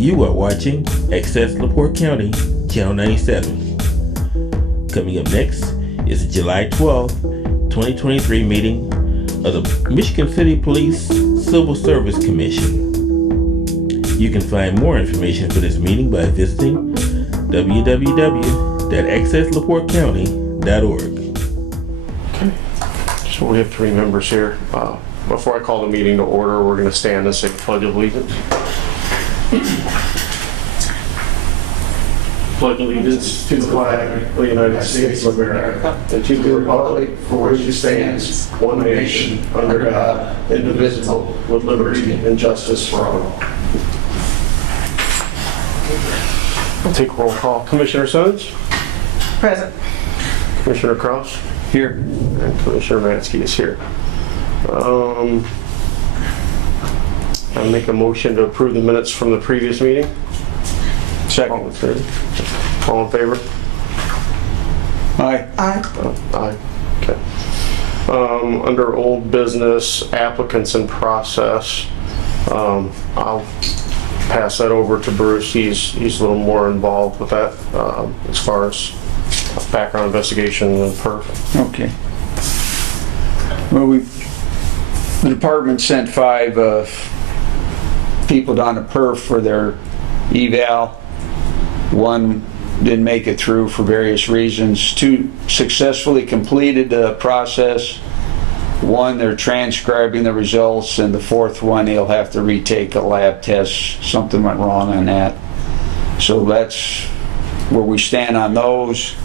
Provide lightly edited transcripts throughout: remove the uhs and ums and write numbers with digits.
You are watching Access LaPorte County, Channel 97. Coming up next is the July 12th, 2023 meeting of the Michigan City Police Civil Service Commission. You can find more information for this meeting by visiting www.accesslaportecounty.org. Okay, so we have 3 members here. Before I call the meeting to order, we're going to stand and say the Pledge of Allegiance. Pledge allegiance to the flag of the United States of America and to the republic for which it stands, one nation, under God, indivisible, with liberty and justice for all. I'll take roll call. Commissioner Sons? Present. Commissioner Cross? Here. And Commissioner Mansky is here. I make a motion to approve the minutes from the previous meeting. Second. All in favor? Aye. Aye. Aye. Okay. Under old business applicants in process, I'll pass that over to Bruce. He's a little more involved with that as far as background investigation and perf. Okay. Well, the department sent 5 people down to perf for their eval. 1 didn't make it through for various reasons. 2 successfully completed the process. 1, they're transcribing the results, and the 4th one, he'll have to retake a lab test. Something went wrong on that. So that's where we stand on those.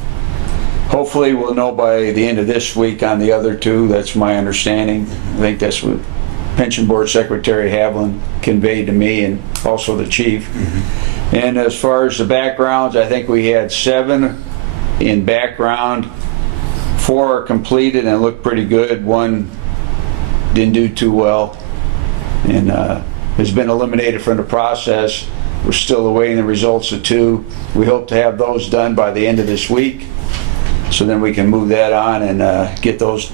Hopefully we'll know by the end of this week on the other 2. That's my understanding. I think that's what Pension Board Secretary Havlin conveyed to me, and also the chief. And as far as the backgrounds, I think we had 7 in background. 4 are completed and look pretty good. 1 didn't do too well and has been eliminated from the process. We're still awaiting the results of 2. We hope to have those done by the end of this week, so then we can move that on and get those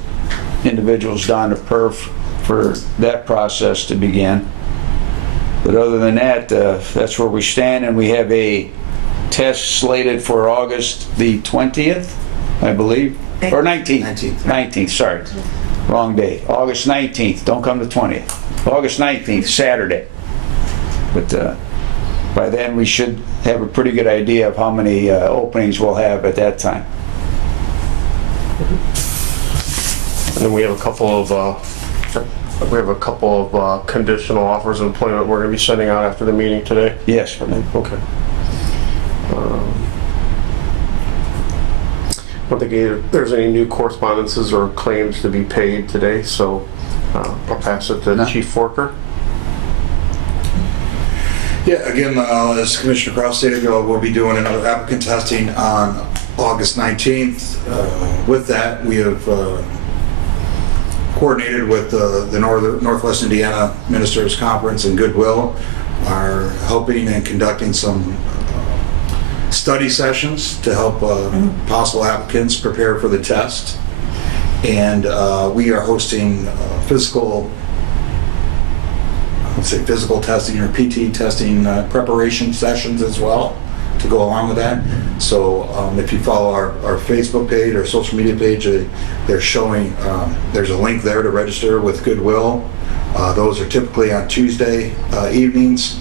individuals down to perf for that process to begin. But other than that, that's where we stand, and we have a test slated for August the 20th, I believe, or 19th. 19th, sorry. Wrong day. August 19th, don't come the 20th. August 19th, Saturday. But by then we should have a pretty good idea of how many openings we'll have at that time. And then we have a couple of conditional offers of employment we're going to be sending out after the meeting today. Yes. Okay. I don't think there's any new correspondences or claims to be paid today, so I'll pass it to Chief Forker. Yeah, again, as Commissioner Cross stated, we'll be doing another applicant testing on August 19th. With that, we have coordinated with the Northwest Indiana Ministers Conference and Goodwill, are helping and conducting some study sessions to help possible applicants prepare for the test. And we are hosting physical testing or PT testing preparation sessions as well to go along with that. So if you follow our Facebook page, our social media page, they're showing, there's a link there to register with Goodwill. Those are typically on Tuesday evenings.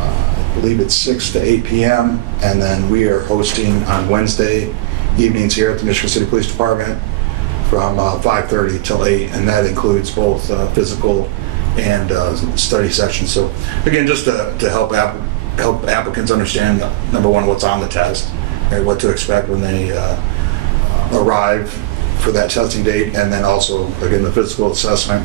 I believe it's 6 to 8 p.m. And then we are hosting on Wednesday evenings here at the Michigan City Police Department from 5:30 till 8, and that includes both physical and study sessions. So again, just to help applicants understand, number one, what's on the test, right, what to expect when they arrive for that testing date, and then also, again, the physical assessment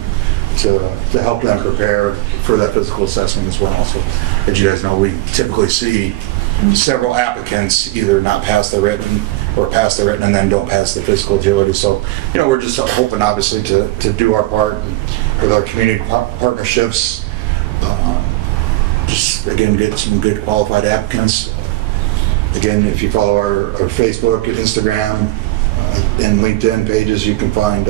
to help them prepare for that physical assessment as well. So as you guys know, we typically see several applicants either not pass the written or pass the written and then don't pass the physical agility. So, we're just hoping, obviously, to do our part with our community partnerships. Just, again, get some good qualified applicants. Again, if you follow our Facebook, Instagram, and LinkedIn pages, you can find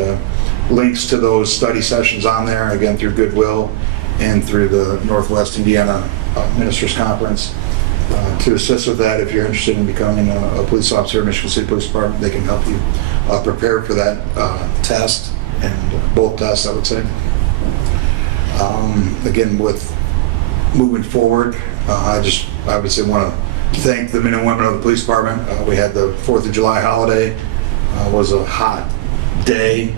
links to those study sessions on there, again, through Goodwill. and through the Northwest Indiana Ministers Conference. To assist with that, if you're interested in becoming a police officer at Michigan City Police Department, they can help you prepare for that test, and both tests, I would say. Again, with moving forward, I just obviously want to thank the men and women of the police department. We had the 4th of July holiday. It was a hot day.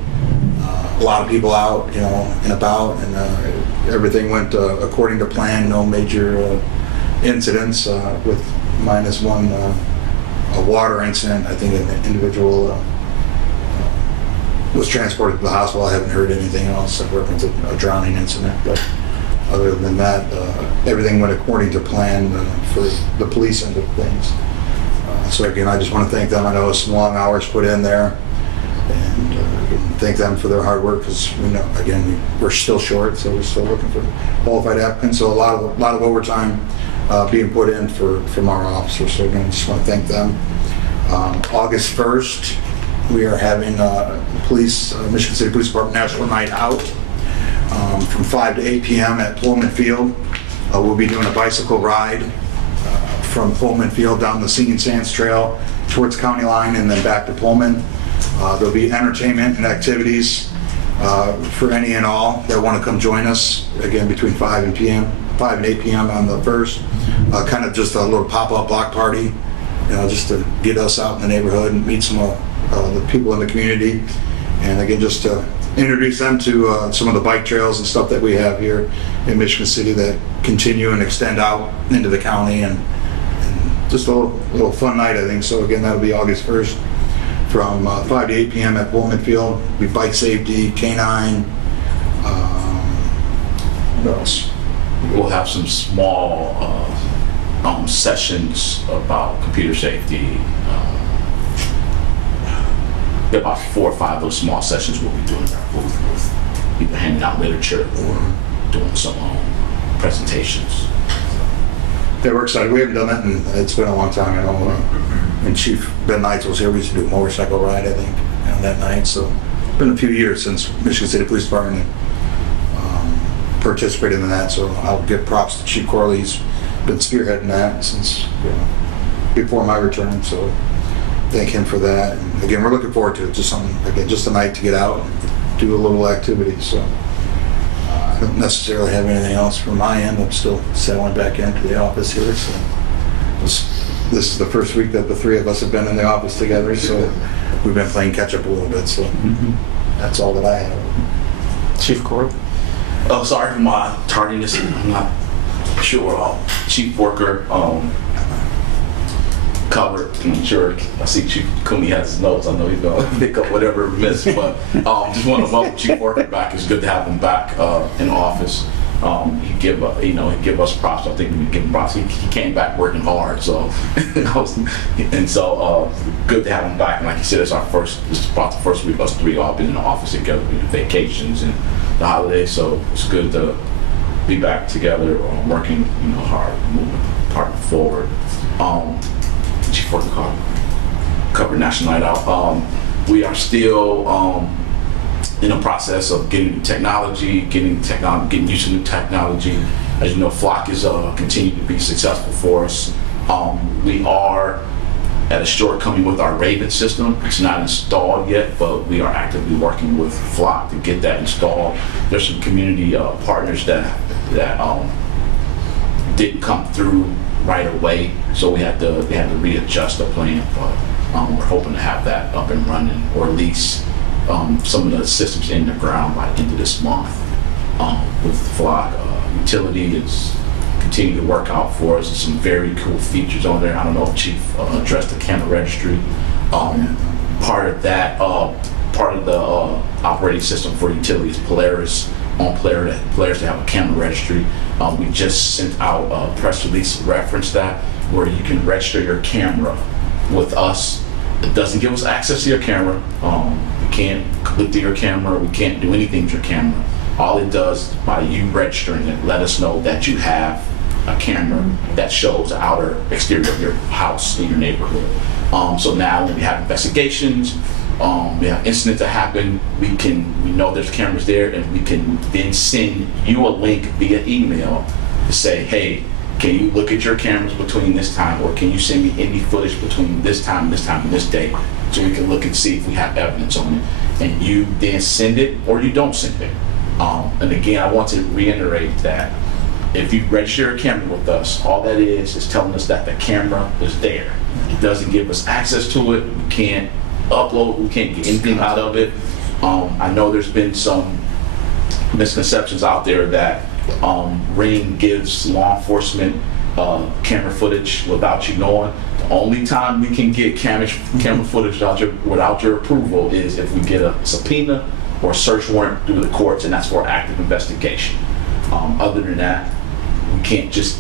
A lot of people out, and about, and everything went according to plan. No major incidents, with minus one a water incident. I think an individual was transported to the hospital. I haven't heard anything else. I've referenced a drowning incident, but other than that, everything went according to plan for the police end of things. So again, I just want to thank them. I know it's some long hours put in there, and thank them for their hard work, because we know, again, we're still short, so we're still looking for qualified applicants. So a lot of overtime being put in from our officers. So again, I just want to thank them. August 1st, we are having Michigan City Police Department National Night Out from 5 to 8 p.m. at Pullman Field. We'll be doing a bicycle ride from Pullman Field down the Singing Sands Trail towards County Line and then back to Pullman. There'll be entertainment and activities for any and all that want to come join us, again, between 5 and 8 p.m. on the 1st. Kind of just a little pop-up block party, just to get us out in the neighborhood and meet some of the people in the community. And again, just to introduce them to some of the bike trails and stuff that we have here in Michigan City that continue and extend out into the county, and just a little fun night, I think. So again, that'll be August 1st from 5 to 8 p.m. at Pullman Field. It'll be bike safety, canine, what else? We'll have some small sessions about computer safety. About 4 or 5 of those small sessions we'll be doing in our booth, with either handing out literature or doing some presentations. Yeah, we're excited. We haven't done that, and it's been a long time. I know when Chief Ben Knights was here, we used to do a motorcycle ride, I think, that night. So it's been a few years since Michigan City Police Department participated in that. So I'll give props to Chief Corley. He's been spearheading that since before my return. So thank him for that. And again, we're looking forward to it. Just a night to get out and do a little activity. So I don't necessarily have anything else from my end. I'm still settling back into the office here. So this is the first week that the three of us have been in the office together. So we've been playing catch up a little bit. So that's all that I have. Chief Corley? Oh, sorry for my tardiness. I'm not sure. Chief Worker covered. I'm sure I see Chief Cooney has his notes. I know he's going to pick up whatever missed. But just want to welcome Chief Worker back. It's good to have him back in office. He give us props. I think we give him props. He came back working hard. So and so good to have him back. And like you said, this is about the first week us three all been in the office together, vacations and the holidays. So it's good to be back together, working hard, moving the department forward. Chief Worker covered National Night Out. We are still in the process of getting technology, getting used to new technology. As you know, Flock is continuing to be successful for us. We are at a shortcoming with our Raven system. It's not installed yet, but we are actively working with Flock to get that installed. There's some community partners that didn't come through right away, so we had to readjust the plan. But we're hoping to have that up and running, or at least some of the systems in the ground by the end of this month. With Flock, utility is continuing to work out for us. There's some very cool features on there. I don't know if Chief addressed the camera registry. Part of that, part of the operating system for utilities, Polaris. On Polaris, they have a camera registry. We just sent out a press release to reference that, where you can register your camera with us. It doesn't give us access to your camera. We can't look through your camera. We can't do anything with your camera. All it does, by you registering it, let us know that you have a camera that shows the outer exterior of your house in your neighborhood. So now when we have investigations, we have incidents that happen, we know there's cameras there, and we can then send you a link via email to say, hey, can you look at your cameras between this time, or can you send me any footage between this time, and this date, so we can look and see if we have evidence on it. And you then send it, or you don't send it. And again, I want to reiterate that if you register a camera with us, all that is telling us that the camera is there. It doesn't give us access to it. We can't upload, we can't get anything out of it. I know there's been some misconceptions out there that Ring gives law enforcement camera footage without you knowing. The only time we can get camera footage without your approval is if we get a subpoena or a search warrant through the courts, and that's for active investigation. Other than that, we can't just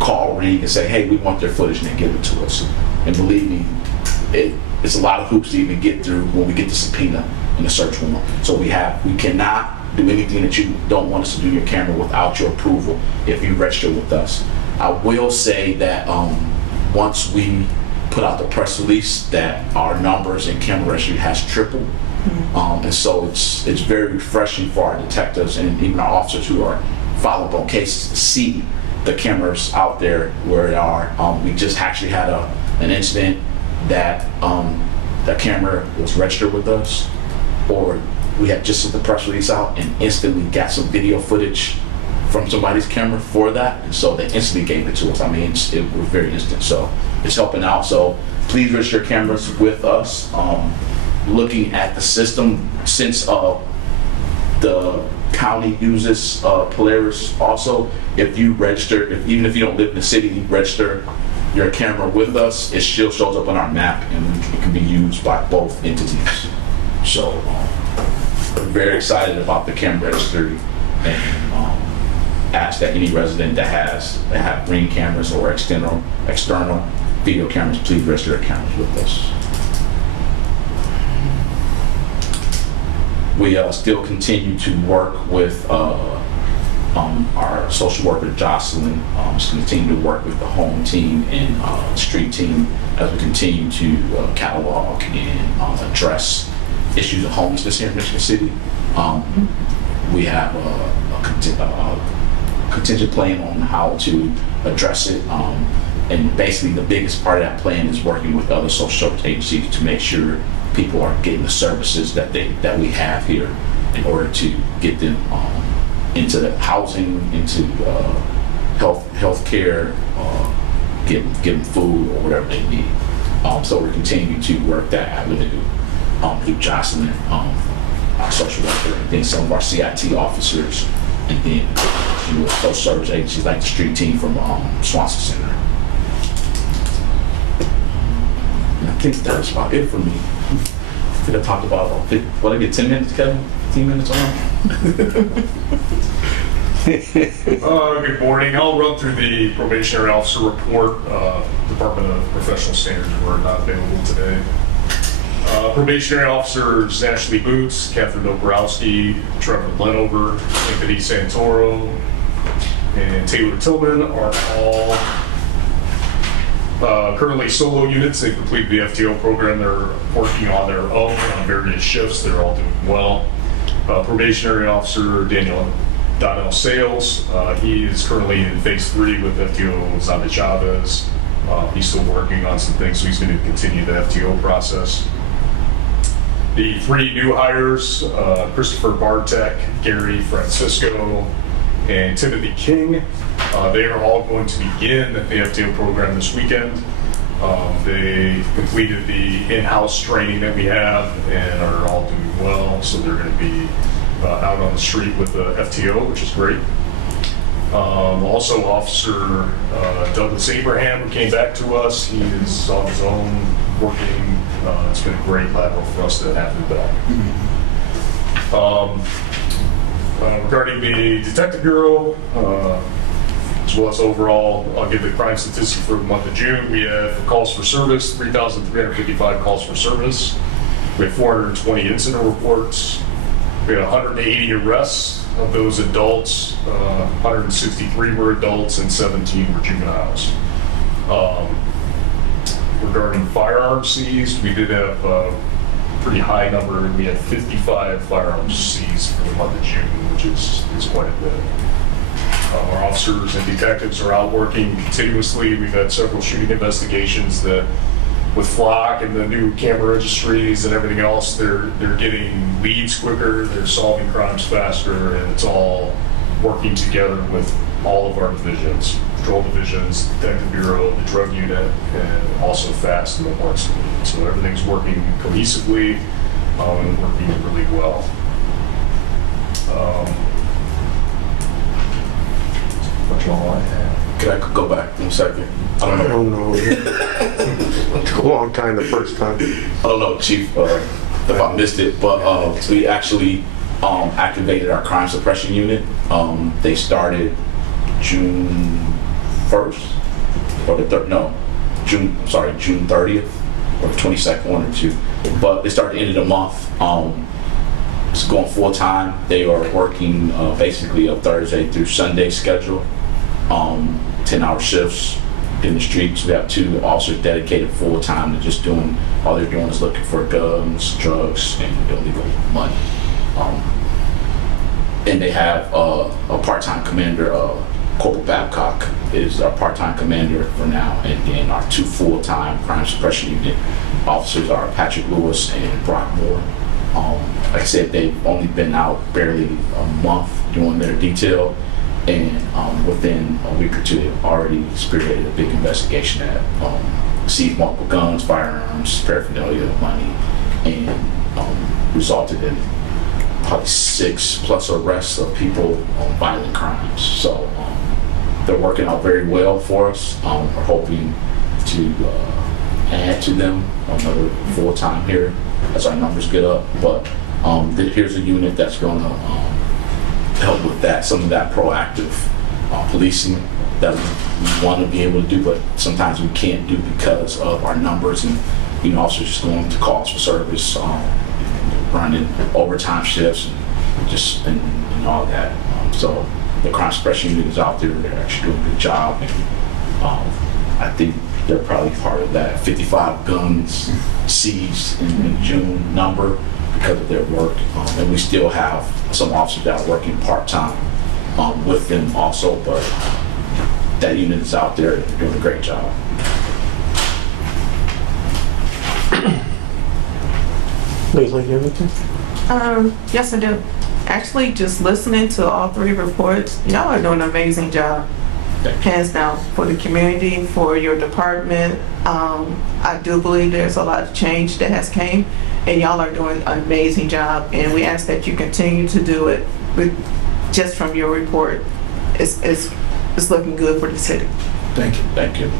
call Ring and say, hey, we want their footage, and they give it to us. And believe me, it's a lot of hoops to even get through when we get the subpoena and the search warrant. So we cannot do anything that you don't want us to do your camera without your approval if you register with us. I will say that once we put out the press release that our numbers in camera registry has tripled. And so it's very refreshing for our detectives and even our officers who are following up on cases to see the cameras out there where they are. We just actually had an incident that the camera was registered with us, or we had just sent the press release out and instantly got some video footage from somebody's camera for that, and so they instantly gave it to us. I mean, it was very instant, so it's helping out. So please register cameras with us. Looking at the system, since the county uses Polaris also, if you register, even if you don't live in the city, you register your camera with us, it still shows up on our map, and it can be used by both entities. So we're very excited about the camera registry, and ask that any resident that have Ring cameras or external video cameras, please register their cameras with us. We still continue to work with our social worker, Jocelyn, continue to work with the home team and street team as we continue to catalog and address issues of homelessness here in Michigan City. We have a contingent plan on how to address it. And basically the biggest part of that plan is working with other social service agencies to make sure people are getting the services that we have here in order to get them into the housing, into health care, get them food or whatever they need. So we're continuing to work that avenue through Jocelyn, our social worker, and then some of our CIT officers, and then social service agencies like the street team from Swanson Center. And I think that's about it for me. I think I talked about what, I get 10 minutes, Kevin? 15 minutes on? Good morning. I'll run through the probationary officer report. Department of Professional Standards were not available today. Probationary officers Ashley Boots, Catherine Dobrowski, Trevor Lenover, Anthony Santoro, and Taylor Tillman are all currently solo units. They completed the FTO program. They're working on their own on various shifts. They're all doing well. Probationary officer Donnell Sales, he is currently in phase 3 with FTO Zanda Chavez. He's still working on some things, so he's going to continue the FTO process. The 3 new hires, Christopher Bartek, Gary Francisco, and Timothy King, they are all going to begin the FTO program this weekend. They completed the in-house training that we have and are all doing well, so they're going to be out on the street with the FTO, which is great. Also, Officer Douglas Abraham, who came back to us, he is on his own working. It's been a great lateral for us to have him back. Regarding the Detective Bureau, as well as overall, I'll give the crime statistic for the month of June. We have calls for service, 3,355 calls for service. We have 420 incident reports. We had 180 arrests. Of those adults, 163 were adults and 17 were juveniles. Regarding firearms seized, we did have pretty high number. We had 55 firearms seized for the month of June, which is quite a bit. Our officers and detectives are out working continuously. We've had several shooting investigations that, with Flock and the new camera registries and everything else, they're getting leads quicker, they're solving crimes faster, and it's all working together with all of our divisions, patrol divisions, detective bureau, the drug unit, and also FAST and the warrants division. So everything's working cohesively and working really well. That's all I have. Could I go back 1 second? I I don't know. don't know. It took a long time the first time. I don't know, Chief, if I missed it, but we actually activated our crime suppression unit. They started June 1st, or the third, no, June 30th, or the 22nd, one or two. But they started the end of the month. It's going full time. They are working basically a Thursday through Sunday schedule, 10-hour shifts in the streets. We have 2 officers dedicated full time to just doing, all they're doing is looking for guns, drugs, and illegal money. And they have a part-time commander, Corporal Babcock is our part-time commander for now, and then our 2 full-time crime suppression unit officers are Patrick Lewis and Brock Moore. Like I said, they've only been out barely a month doing their detail, and within a week or two, they've already spearheaded a big investigation that seized multiple guns, firearms, paraphernalia, money, and resulted in probably 6+ arrests of people on violent crimes. So they're working out very well for us. We're hoping to add to them another full-time here as our numbers get up. But here's a unit that's going to help with that, some of that proactive policing that we want to be able to do, but sometimes we can't do because of our numbers and officers just going to calls for service, running overtime shifts, and all that. So the crime suppression unit is out there. They're actually doing a good job, and I think they're probably part of that 55 guns seized in June number because of their work. And we still have some officers that are working part-time with them also, but that unit is out there. They're doing a great job. Leslie, you have anything? Yes, I do. Actually, just listening to all 3 reports, y'all are doing an amazing job. Hands down, for the community, for your department. I do believe there's a lot of change that has came, and y'all are doing an amazing job, and we ask that you continue to do it. Just from your report, it's looking good for the city. Thank you. Thank you.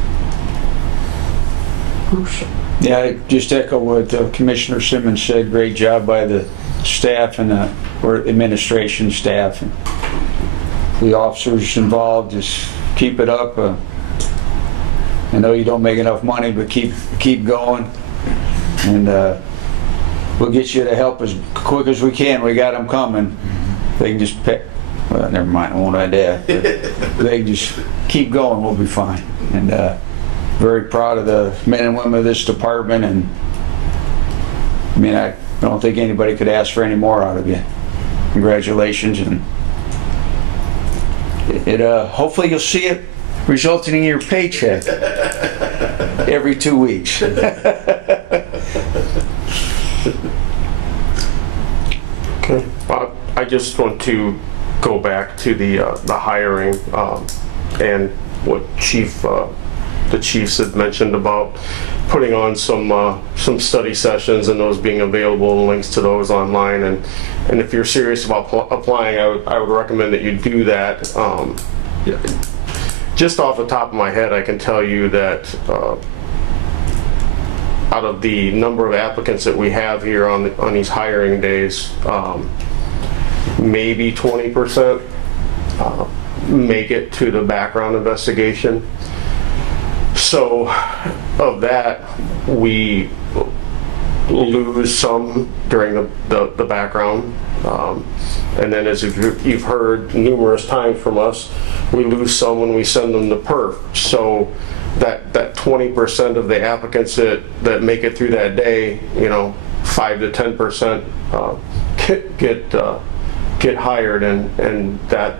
Yeah, I just echo what Commissioner Simmons said. Great job by the staff and the administration staff. And the officers involved, just keep it up. I know you don't make enough money, but keep going. And we'll get you the help as quick as we can. We got them coming. They can just pick. Well, never mind, I won't add that. They just keep going, we'll be fine. And very proud of the men and women of this department, and I mean, I don't think anybody could ask for any more out of you. Congratulations, and hopefully you'll see it resulting in your paycheck every 2 weeks. Okay. I just want to go back to the hiring and what the chiefs had mentioned about putting on some study sessions and those being available and links to those online. And if you're serious about applying, I would recommend that you do that. Just off the top of my head, I can tell you that out of the number of applicants that we have here on these hiring days, maybe 20% make it to the background investigation. So of that, we lose some during the background. And then, as you've heard numerous times from us, we lose some when we send them to perf. So that 20% of the applicants that make it through that day, 5 to 10% get hired, and that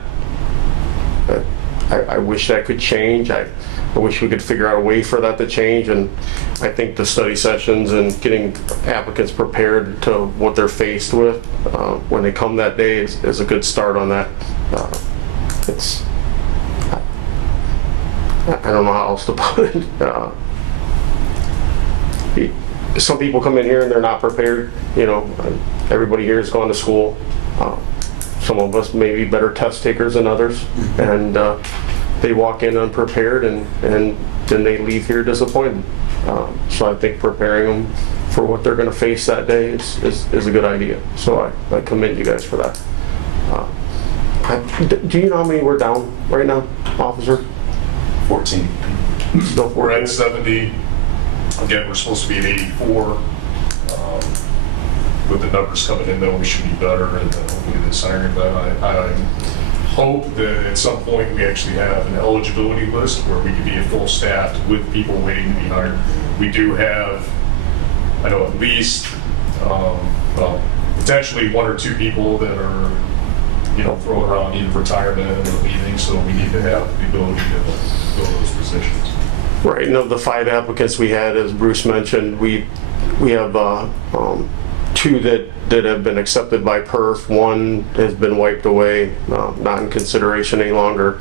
I wish that could change. I wish we could figure out a way for that to change, and I think the study sessions and getting applicants prepared to what they're faced with when they come that day is a good start on that. I don't know how else to put it. Some people come in here and they're not prepared. You know, everybody here has gone to school. Some of us may be better test takers than others, and they walk in unprepared, and then they leave here disappointed. So I think preparing them for what they're going to face that day is a good idea. So I commend you guys for that. Do you know how many we're down right now, officer? 14. Still 14? We're at 70. Again, we're supposed to be at 84. With the numbers coming in, though, we should be better, and hopefully this hiring. But I hope that at some point we actually have an eligibility list where we can be a full staff with people waiting to be hired. We do have, I know, at least, well, potentially 1 or 2 people that are, you know, throwing around either retirement or leaving, so we need to have the ability to fill those positions. Right, and of the 5 applicants we had, as Bruce mentioned, we have 2 that have been accepted by PERF. 1 has been wiped away, not in consideration any longer.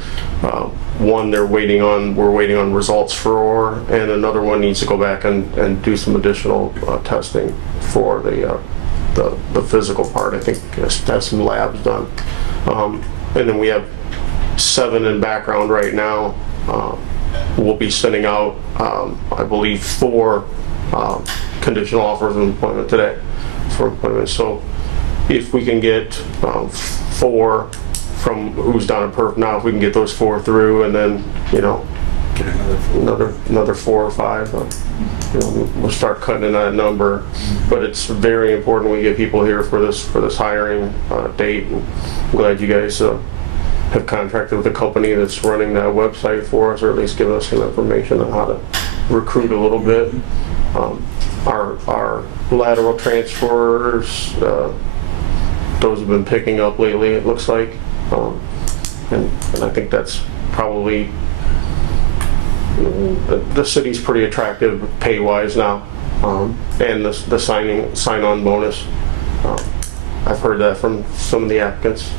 1 we're waiting on results for, and another one needs to go back and do some additional testing for the physical part. I think has some labs done. And then we have 7 in background right now. We'll be sending out, I believe, 4 conditional offers of employment today for employment. So if we can get 4 from who's down at PERF now, if we can get those 4 through, and then, you know, Get another 4. another 4 or 5, you know, we'll start cutting in that number. But it's very important we get people here for this hiring date. And I'm glad you guys have contracted with a company that's running that website for us, or at least give us some information on how to recruit a little bit. Our lateral transfers, those have been picking up lately, it looks like. And I think that's probably, the city's pretty attractive pay-wise now. And the sign-on bonus. I've heard that from some of the applicants.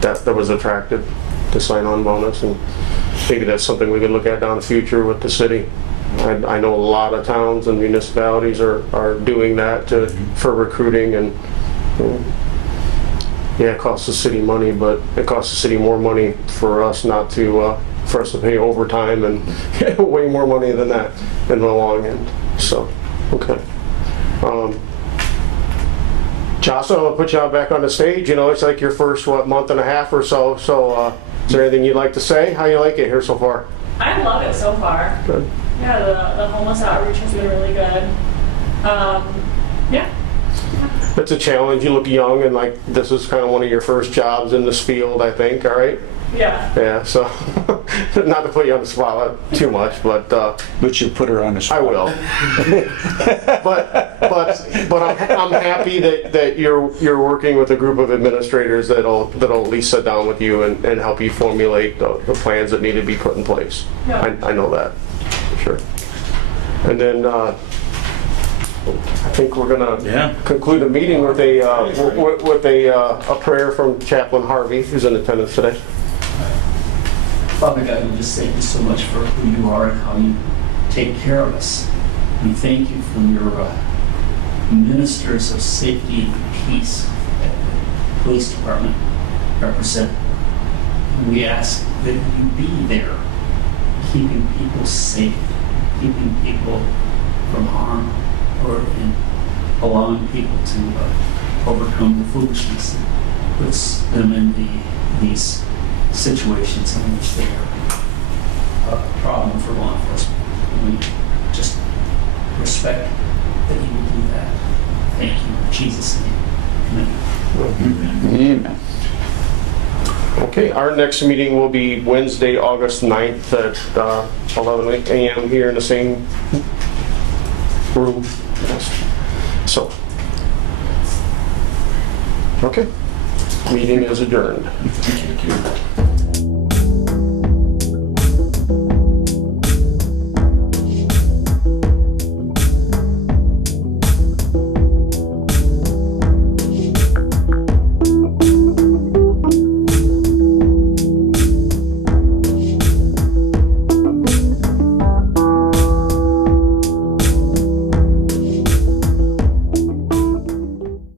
That was attractive, the sign-on bonus, and maybe that's something we could look at down the future with the city. I know a lot of towns and municipalities are doing that for recruiting, and yeah, it costs the city money, but it costs the city more money for us not to for us to pay overtime and way more money than that in the long end. So, okay. Jocelyn, I'm gonna put y'all back on the stage. You know, it's like your first, month and a half or so. So, is there anything you'd like to say? How you like it here so far? I love it so far. Good. Yeah, the homeless outreach has been really good. Yeah. It's a challenge. You look young, and like this is kind of one of your first jobs in this field, I think. All right. Yeah. Yeah. So, not to put you on the spot too much, but But you put her on the spot. I will. but I'm happy that you're working with a group of administrators that'll at least sit down with you and help you formulate the plans that need to be put in place. Yeah. I know that for sure. And then I think we're gonna conclude the meeting with a prayer from Chaplain Harvey, who's in attendance today. Father God, we just thank you so much for who you are and how you take care of us. We thank you for your ministers of safety and peace that the police department represent. And we ask that you be there, keeping people safe, keeping people from harm, or in allowing people to overcome the foolishness that puts them in these situations in which they are a problem for law enforcement. We just respect that you would do that. Thank you. In Jesus' name. Amen. Amen. Okay, our next meeting will be Wednesday, August 9th at 11 a.m. here in the same room. So, okay. Meeting is adjourned. Thank you.